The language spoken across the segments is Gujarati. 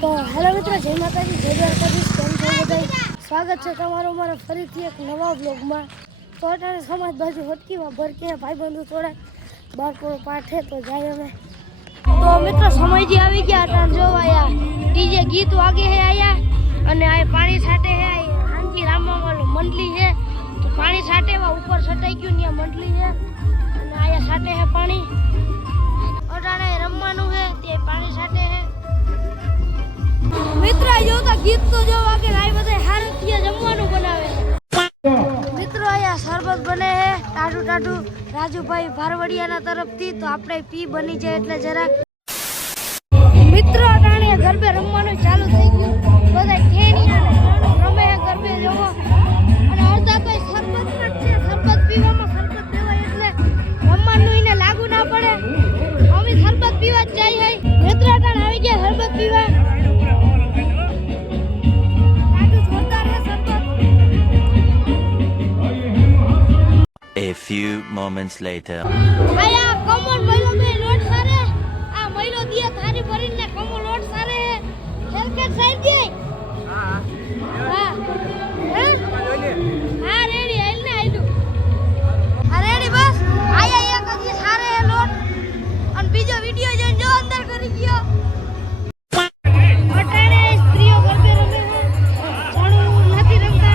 તો હેલો મિત્રો, જય માતાજી, જય દ્વારકાધીશ. કેમ છો બધા? સ્વાગત છે તમારું મારા ફરીથી એક નવા બ્લોગમાં. તો અત્યારે સમાજ બાજુ હોટકીમાં ભરકે ભાઈબંધુ થોડા બાળકો પાઠે તો જાય અમે. તો મિત્રો સમયજી આવી ગયા અટાણ જોવા આયા ડીજે ગીત વાગે હે આયા અને આ પાણી છાટે હે હાંજી રામા વાળો મંડલી હે તો પાણી છાટેવા ઉપર છટાઈ ગયું ત્યાં મંડલી હે અને આયા છાટે હે પાણી અટાણે રમવાનું હે તે પાણી છાટે હે. મિત્ર જો તો ગીત તો જો વાગે આ બધા હારતીયા જમવાનું બનાવે મિત્રો. આયા શરબત બને હે ટાટુ ટાટુ રાજુભાઈ ભારવડિયાના તરફથી. તો આપણે પી બની જાય એટલે જરાક મિત્રો અટાણે ગરબે રમવાનું ચાલુ થઈ ગયું. બધા ખેણી અને રમે હે ગરબે જોવો અને અડધા તો શરબત જ છે. શરબત પીવામાં શરબત પીવાય એટલે રમવાનું એને લાગુ ના પડે. અમે શરબત પીવા જ જાય હે મિત્ર. અટાણે આવી ગયા શરબત પીવા. A few moments later. આયા કમોન મહિલો બે લોટ સારે આ મહિલો દિયા થારી ભરીને કમો લોટ સારે ખેલકેટ સાઈડ દે. હા હા હા રેડી આઈલ ને આઈલું. હા રેડી બસ આયા એક જ સારે લોટ અને બીજો વિડિયો જોઈને જો અંદર કરી ગયો. અટાણે સ્ત્રીઓ ગરબે રમે છે જાણું નથી રમતા.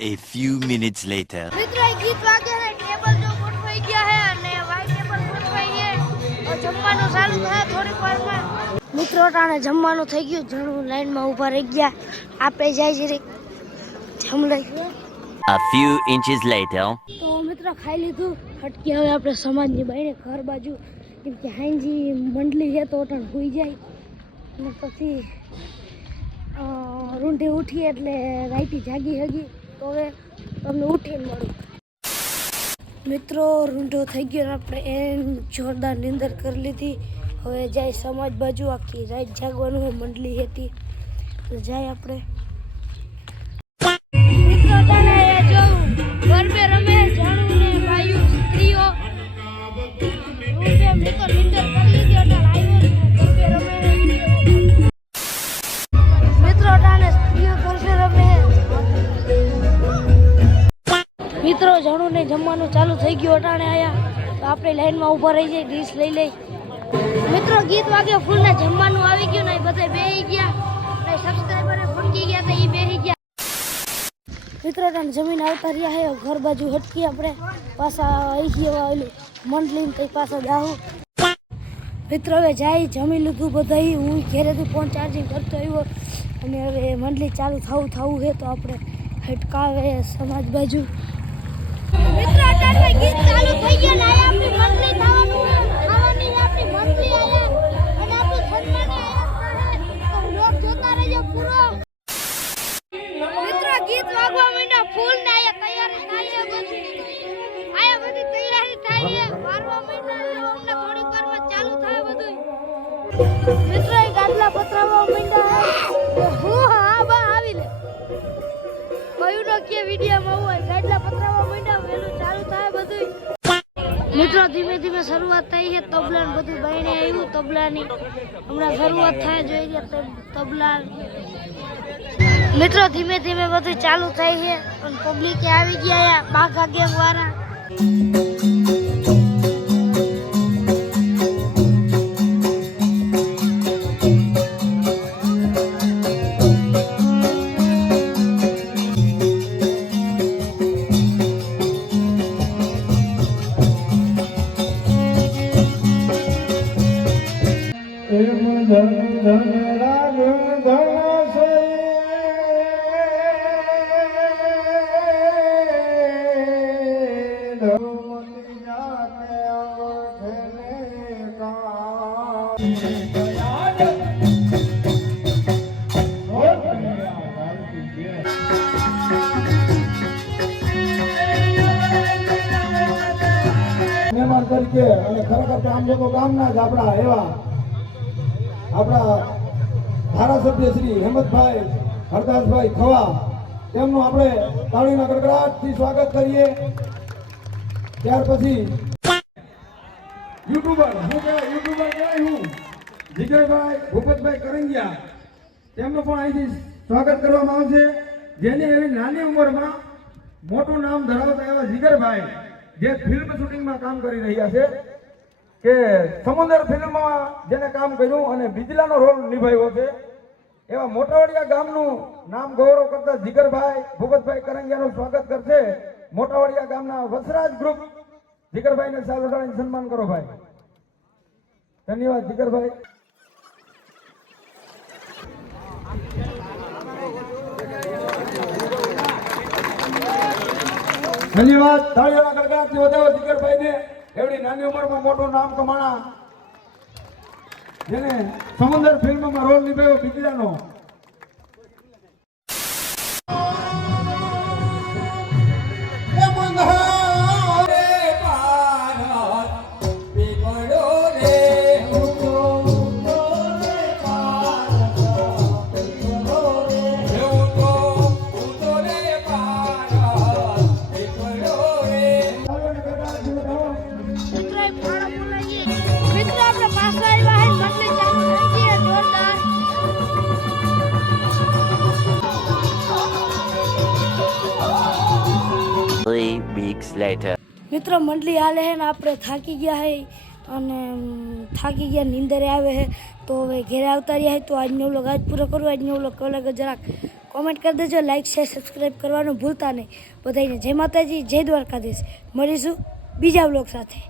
A few minutes later. મિત્રો ગીત વાગે છે ટેબલ જો ગોઠવાઈ ગયા છે અને વાઈટ ટેબલ ગોઠવાઈ છે. જમવાનું ચાલુ થાય થોડીક વારમાં. મિત્રો ટાણે જમવાનું થઈ ગયું. જણું લાઈનમાં ઊભા રહી ગયા. આપણે જાય જરીક જમ લઈ. A few inches later. તો મિત્રો ખાઈ લીધું. હટકી હવે આપણે સમાજની બાઈને ઘર બાજુ કેમ કે હાંજી મંડલી છે તો અટાણ હોઈ જાય અને પછી રૂંઢી ઉઠી એટલે રાઈટી જાગી હગી તો હવે તમને ઉઠીને મળું. મિત્રો રૂંઢો થઈ ગયો આપણે એમ જોરદાર નીંદર કરી લીધી. હવે જાય સમાજ બાજુ આખી રાત જાગવાનું હોય મંડલી હતી તો જાય આપણે. મિત્રો તને જો ગરબે રમે જાણું ને ભાઈઓ સ્ત્રીઓ રૂંઢે મિત્રો નીંદર કરી લીધી એટલે આવ્યો ગરબે રમે. મિત્રો તને સ્ત્રીઓ ગરબે રમે. મિત્રો જાણું ને જમવાનું ચાલુ થઈ ગયું. અટાણે આયા તો આપણે લાઈનમાં ઊભા રહી જાય ડીશ લઈ લઈ. મિત્રો ગીત વાગે ફૂલ ને જમવાનું આવી ગયું ને બધા બેહી ગયા ને સબસ્ક્રાઇબરે ફૂટકી ગયા તો એ બેહી ગયા. મિત્રો અટાણે જમીન આવતા રહ્યા હે ઘર બાજુ હટકી આપણે પાછા આવી ગયા આવેલું મંડલીને તો પાછા જાહું. મિત્રો હવે જાય જમી લીધું બધા. હું ઘેરેથી ફોન ચાર્જિંગ કરતો આવ્યો અને હવે મંડલી ચાલુ થવું છે તો આપણે હટકાવે સમાજ બાજુ. મિત્રો અટાણે ગીત ચાલુ થઈ ગયા ને આપણી મંડલી ખાવાની આપણી મંડલી આયા અને આપણું સન્માન આયા તો લોક જોતા રહેજો પૂરો. મિત્રો ગીત વાગવા માંડ્યા ફૂલ ને આયા તૈયારી થાય બધી તૈયારી થાય મારવા માંડ્યા અમને થોડીક વારમાં ચાલુ થાય બધું. મિત્રો એ ગાડલા પતરાવા માંડ્યા હું હા બા આવી લે કયું નો કે વિડિયોમાં હોય ગાડલા પતરાવા માંડ્યા વેલું ચાલુ થાય બધું. મિત્રો ધીમે ધીમે શરૂઆત થઈ છે. તબલા ને બધું બાઈને આવ્યું તબલાની હમણાં શરૂઆત થાય જોઈ ગયા તબલા. મિત્રો ધીમે ધીમે બધું ચાલુ થાય છે પણ પબ્લિકે આવી ગયા બાઘા ગેંગ વાળા. તરીકે અને ખરેખર આમ જો ગામના જ આપણા એવા આપણા ધારાસભ્ય શ્રી હેમંતભાઈ હરદાસભાઈ ખવા તેમનું આપણે તાળીના ગડગડાટથી સ્વાગત કરીએ. ત્યાર પછી યુટ્યુબર કહેવાય હું જીગરભાઈ ભૂપતભાઈ કરંગિયા તેમનું પણ અહીંથી સ્વાગત કરવામાં આવશે. જેની એવી નાની ઉંમરમાં મોટું નામ ધરાવતા એવા જીગરભાઈ જે ફિલ્મ શૂટિંગમાં કામ કરી રહ્યા છે કે સમુદ્ર ફિલ્મમાં જેને કામ કર્યું અને બિજલાનો રોલ નિભાવ્યો છે એવા મોટાવાડિયા ગામનું નામ ગૌરવ કરતા જીગરભાઈ ભૂપતભાઈ કરંગિયાનું સ્વાગત કરશે મોટાવાડિયા ગામના વસરાજ ગ્રુપ. જીગરભાઈને સાલ ઉડાડીને સન્માન કરો ભાઈ. ધન્યવાદ જીગરભાઈ. ધન્યવાદ. તાળીઓના ગડગડાટથી વધાવો જીગરભાઈને. એવડી નાની ઉંમરમાં મોટું નામ કમાણા જેને સમુદ્ર ફિલ્મમાં રોલ નિભાવ્યો બિજલાનો. મિત્રો આપણે પાછા આવ્યા હે મંડળી ચાલુ થઈ ગઈ હે જોરદાર. Three weeks later. મિત્રો મંડળી હાલે હે ને આપણે થાકી ગયા હે અને થાકી ગયા નીંદરે આવે હે તો હવે ઘેરે આવતા રહ્યા હે. તો આજનો વ્લોગ આજ પૂરો કરું. આજનો વ્લોગ કેવો લાગે જરાક કોમેન્ટ કરી દેજો. લાઈક શેર સબસ્ક્રાઈબ કરવાનું ભૂલતા નહીં. બધાને જય માતાજી, જય દ્વારકાધીશ. મળીશું બીજા વ્લોગ સાથે.